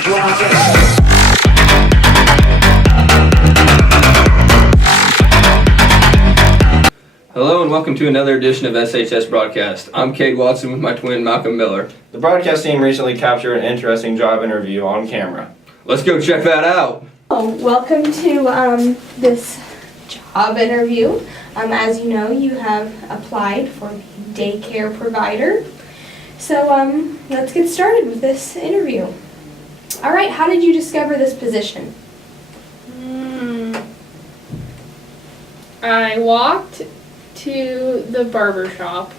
Hello and welcome to another edition of SHS Broadcast. I'm Cade Watson with my twin Malcolm Miller. The broadcast team recently captured an interesting job interview on camera. Let's go check that out. Welcome to this job interview. As you know, you have applied for the daycare provider. So let's get started with this interview. All right, how did you discover this position? I walked to the barber shop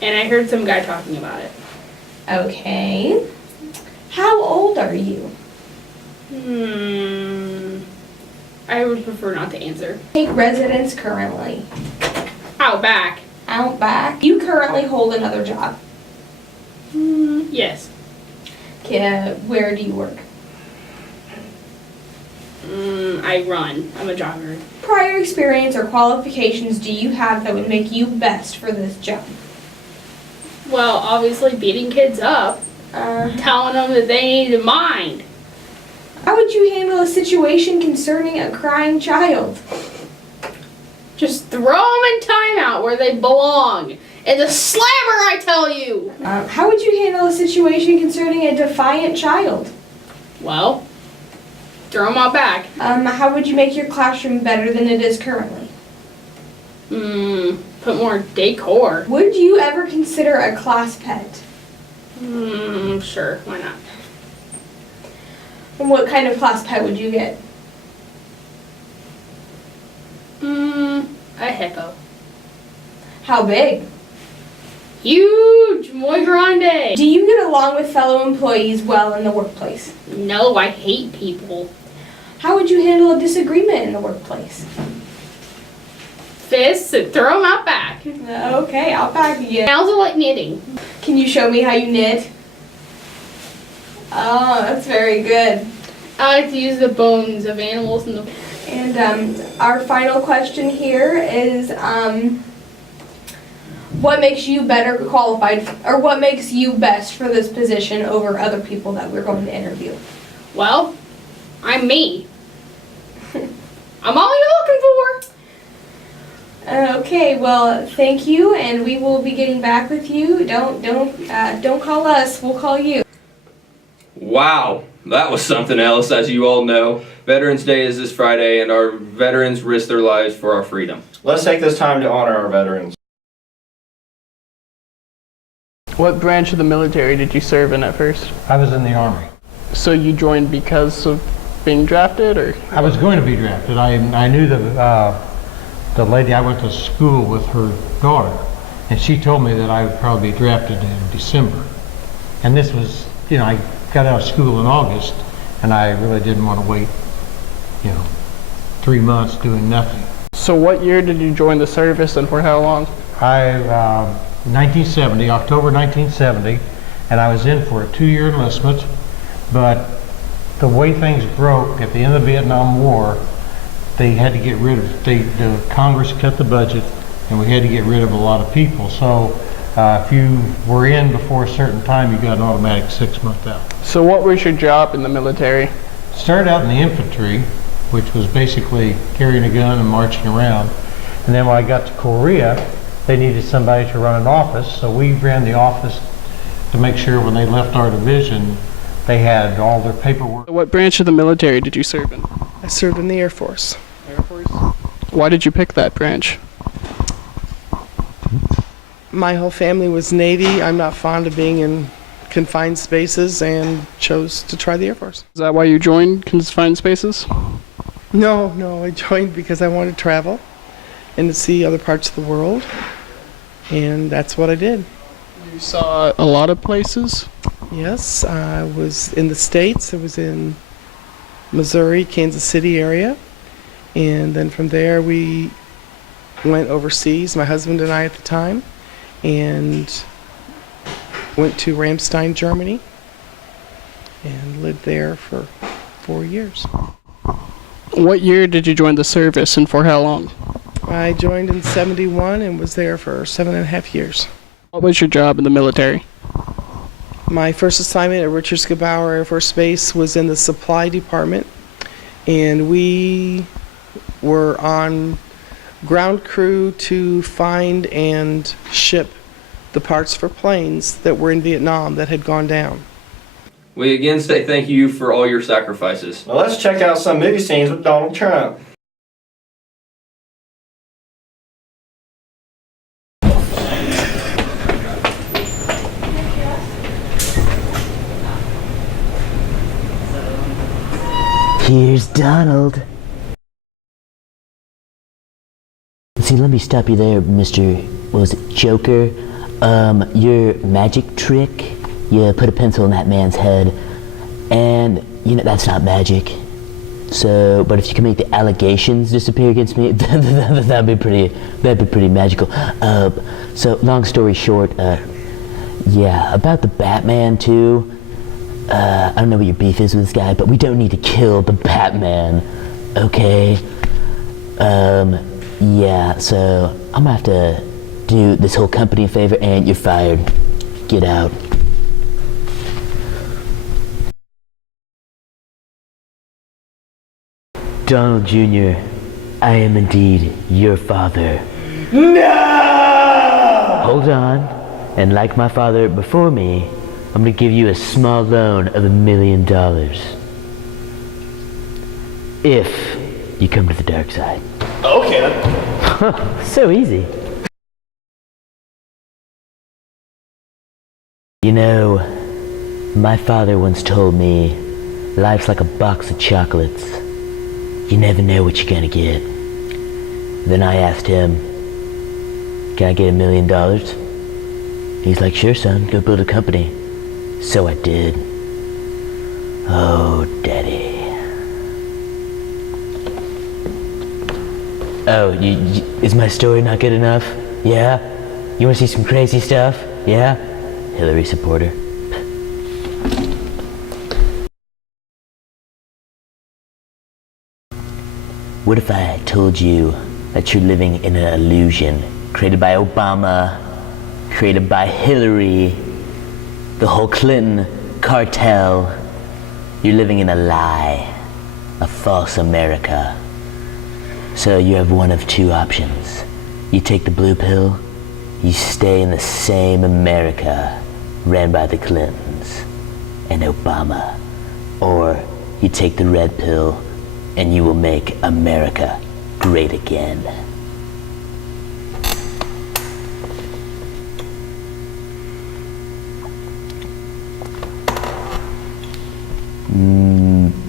and I heard some guy talking about it. Okay. How old are you? I would prefer not to answer. Take residence currently. Out back. Out back. You currently hold another job. Yes. Okay, where do you work? I run. I'm a jogger. Prior experience or qualifications do you have that would make you best for this job? Well, obviously beating kids up, telling them that they need to mind. How would you handle a situation concerning a crying child? Just throw them in timeout where they belong. And the slammer, I tell you! How would you handle a situation concerning a defiant child? Well, throw them out back. How would you make your classroom better than it is currently? Put more decor. Would you ever consider a class pet? Sure, why not? And what kind of class pet would you get? A hippo. How big? Huge! Muy grande! Do you get along with fellow employees well in the workplace? No, I hate people. How would you handle a disagreement in the workplace? Fists and throw them out back. Okay, I'll back again. I also like knitting. Can you show me how you knit? Oh, that's very good. I like to use the bones of animals and the... And our final question here is, what makes you better qualified, or what makes you best for this position over other people that we're going to interview? Well, I'm me. I'm all you're looking for. Okay, well, thank you, and we will be getting back with you. Don't call us. We'll call you. Wow, that was something else. As you all know, Veterans Day is this Friday and our veterans risk their lives for our freedom. Let's take this time to honor our veterans. What branch of the military did you serve in at first? I was in the Army. So you joined because of being drafted, or? I was going to be drafted. I knew the lady I went to school with, her daughter, and she told me that I would probably be drafted in December. And this was, I got out of school in August, and I really didn't want to wait, 3 months doing nothing. So what year did you join the service, and for how long? 1970, October 1970, and I was in for a 2-year enlistment, but the way things broke at the end of the Vietnam War, they had to get rid of, the Congress cut the budget, and we had to get rid of a lot of people. So if you were in before a certain time, you got an automatic 6-month out. So what was your job in the military? Started out in the infantry, which was basically carrying a gun and marching around. And then when I got to Korea, they needed somebody to run an office, so we ran the office to make sure when they left our division, they had all their paperwork. What branch of the military did you serve in? I served in the Air Force. Air Force? Why did you pick that branch? My whole family was Navy. I'm not fond of being in confined spaces and chose to try the Air Force. Is that why you joined confined spaces? No, I joined because I wanted to travel and to see other parts of the world, and that's what I did. You saw a lot of places? Yes, I was in the States. I was in Missouri, Kansas City area, and then from there we went overseas, my husband and I at the time, and went to Ramstein, Germany, and lived there for 4 years. What year did you join the service, and for how long? I joined in '71 and was there for 7.5 years. What was your job in the military? My first assignment at Richards Gebaur Air Force Base was in the supply department, and we were on ground crew to find and ship the parts for planes that were in Vietnam that had gone down. We again say thank you for all your sacrifices. Now let's check out some movie scenes with Donald Trump. Here's Donald. See, let me stop you there, Mr. What was it, Joker? Your magic trick, you put a pencil in that man's head, and, you know, that's not magic. So, but if you can make the allegations disappear against me, that'd be pretty magical. So, long story short, yeah, about the Batman too, I don't know what your beef is with this guy, but we don't need to kill the Batman, okay? Yeah, so I'm gonna have to do this whole company a favor and you're fired. Get out. Donald Jr., I am indeed your father. No! Hold on, and like my father before me, I'm gonna give you a small loan of $1 million. If you come to the dark side. Okay. So easy. You know, my father once told me, life's like a box of chocolates. You never know what you're gonna get. Then I asked him, can I get $1 million? He's like, sure son, go build a company. So I did. Oh, Daddy. Oh, is my story not good enough? Yeah? You want to see some crazy stuff? Yeah? Hillary supporter. What if I told you that you're living in an illusion created by Obama, created by Hillary, the whole Clinton cartel? You're living in a lie, a false America. So you have one of two options. You take the blue pill, you stay in the same America ran by the Clintons and Obama. Or you take the red pill and you will make America great again.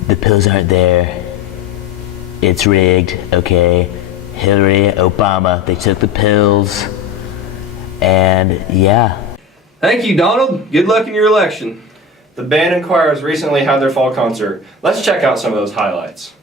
The pills aren't there. It's rigged, okay? Hillary, Obama, they took the pills. And yeah. Thank you, Donald. Good luck in your election. The band and choirs recently had their fall concert. Let's check out some of those highlights.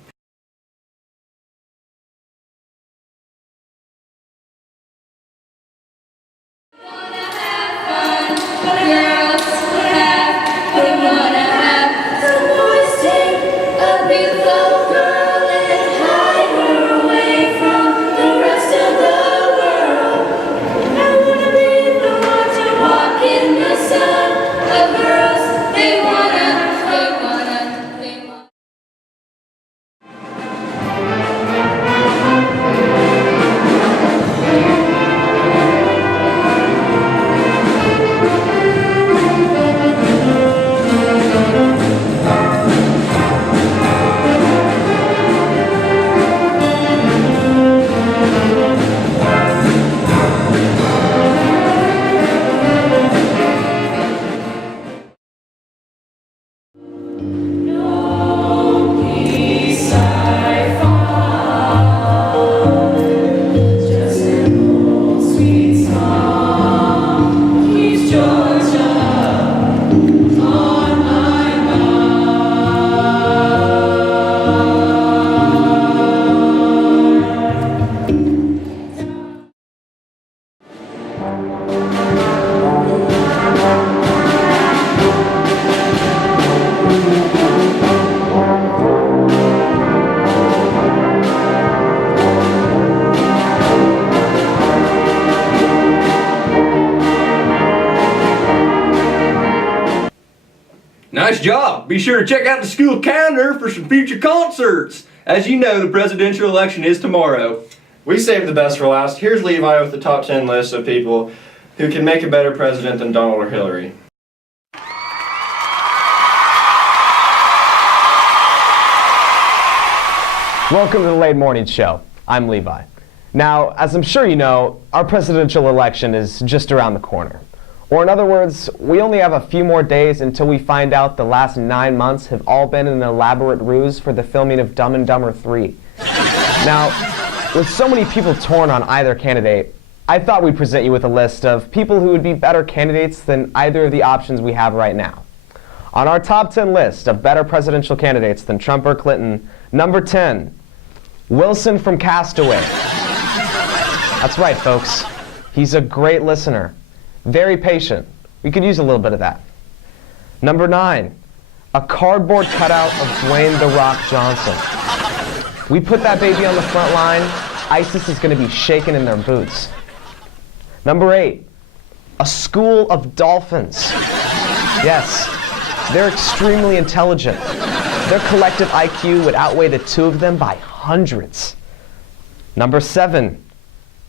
Be sure to check out the school calendar for some future concerts. As you know, the presidential election is tomorrow. We saved the best for last. Here's Levi with the top 10 list of people who can make a better president than Donald or Hillary. Welcome to the Late Morning Show. I'm Levi. Now, as I'm sure you know, our presidential election is just around the corner. Or in other words, we only have a few more days until we find out the last 9 months have all been an elaborate ruse for the filming of Dumb and Dumber 3. Now, with so many people torn on either candidate, I thought we'd present you with a list of people who would be better candidates than either of the options we have right now. On our top 10 list of better presidential candidates than Trump or Clinton, number 10, Wilson from Castaway. That's right, folks. He's a great listener. Very patient. We could use a little bit of that. Number 9, a cardboard cutout of Dwayne "The Rock" Johnson. We put that baby on the front line, ISIS is going to be shaking in their boots. Number 8, a school of dolphins. Yes, they're extremely intelligent. Their collective IQ would outweigh the two of them by hundreds. Number 7,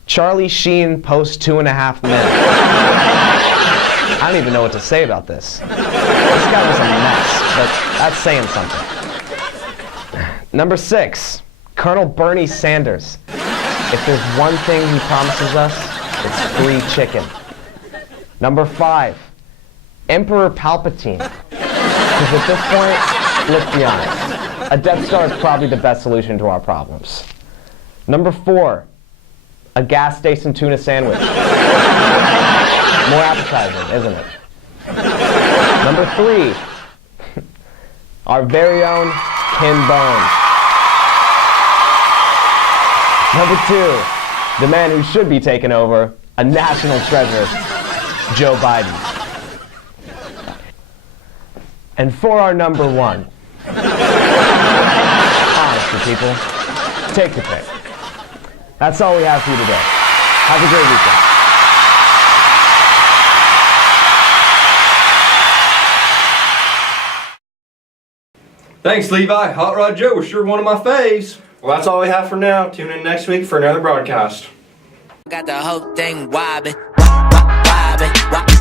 Charlie Sheen post 2.5 Men. I don't even know what to say about this. This guy was a mess, but that's saying something. Number 6, Colonel Bernie Sanders. If there's one thing he promises us, it's free chicken. Number 5, Emperor Palpatine. Because at this point, let's be honest, a Death Star is probably the best solution to our problems. Number 4, a gas station tuna sandwich. More appetizing, isn't it? Number 3, our very own Ken Bone. Number 2, the man who should be taking over, a national treasure, Joe Biden. And for our number 1, honestly, people, take your pick. That's all we have for you today. Have a great weekend. Thanks, Levi. Hot Rod Joe was sure one of my faves. Well, that's all we have for now. Tune in next week for another broadcast. Got the whole thing wobbin', wobbin'.